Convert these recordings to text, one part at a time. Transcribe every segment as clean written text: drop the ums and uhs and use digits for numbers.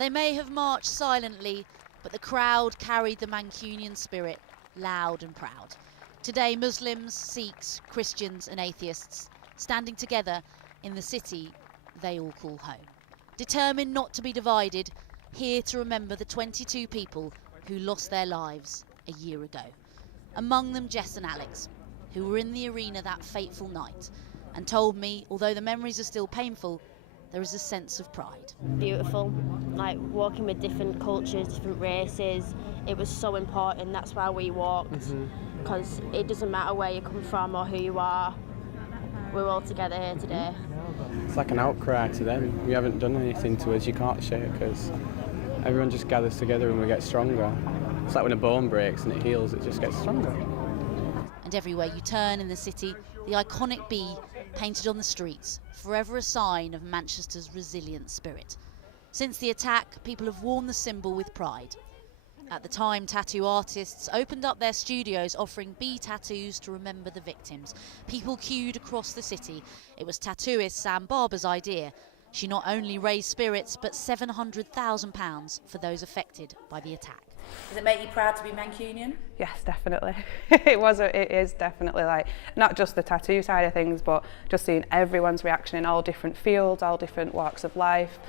They may have marched silently, but the crowd carried the Mancunian spirit loud and proud. Today, Muslims, Sikhs, Christians and atheists standing together in the city they all call home. Determined not to be divided, here to remember the 22 people who lost their lives a year ago. Among them Jess and Alex, who were in the arena that fateful night and told me, although the memories are still painful, there is a sense of pride. Beautiful, like walking with different cultures, different races. It was so important, that's why we walked, because it doesn't matter where you come from or who you are, we're all together here today. It's like an outcry to them. We haven't done anything to us, you can't shake us. Everyone just gathers together and we get stronger. It's like when a bone breaks and it heals, it just gets stronger. And everywhere you turn in the city, the iconic bee painted on the streets, forever a sign of Manchester's resilient spirit. Since the attack, people have worn the symbol with pride. At the time, tattoo artists opened up their studios offering bee tattoos to remember the victims. People queued across the city. It was tattooist Sam Barber's idea. She not only raised spirits, but £700,000 for those affected by the attack. Does it make you proud to be Mancunian? Yes, definitely. It is definitely, like, not just the tattoo side of things, but just seeing everyone's reaction in all different fields, all different walks of life.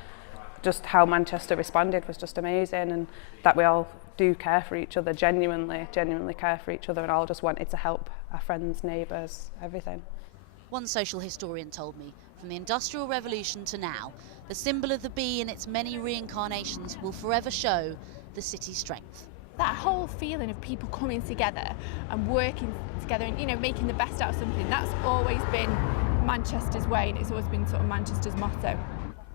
Just how Manchester responded was just amazing, and that we all do care for each other, genuinely care for each other, and all just wanted to help our friends, neighbours, everything. One social historian told me, from the Industrial Revolution to now, the symbol of the bee and its many reincarnations will forever show the city's strength. That whole feeling of people coming together and working together and, you know, making the best out of something, that's always been Manchester's way, and it's always been sort of Manchester's motto.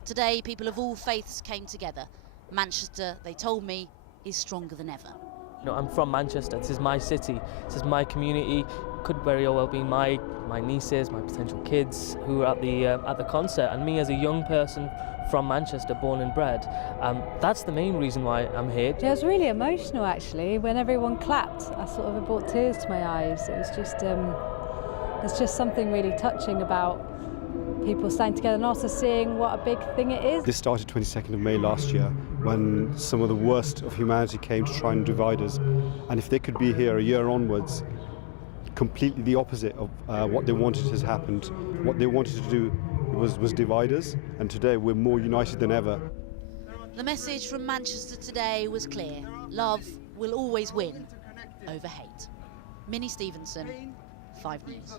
Today, people of all faiths came together. Manchester, they told me, is stronger than ever. You know, I'm from Manchester, this is my city, this is my community. Could very well be my nieces, my potential kids who are at the concert, and me as a young person from Manchester, born and bred. That's the main reason why I'm here. It was really emotional actually when everyone clapped. It brought tears to my eyes. It was just there's just something really touching about people standing together and also seeing what a big thing it is. This started 22nd of May last year when some of the worst of humanity came to try and divide us, and if they could be here a year onwards, completely the opposite of what they wanted has happened. What they wanted to do was divide us, and today we're more united than ever. The message from Manchester today was clear. Love will always win over hate. Minnie Stevenson, 5 News.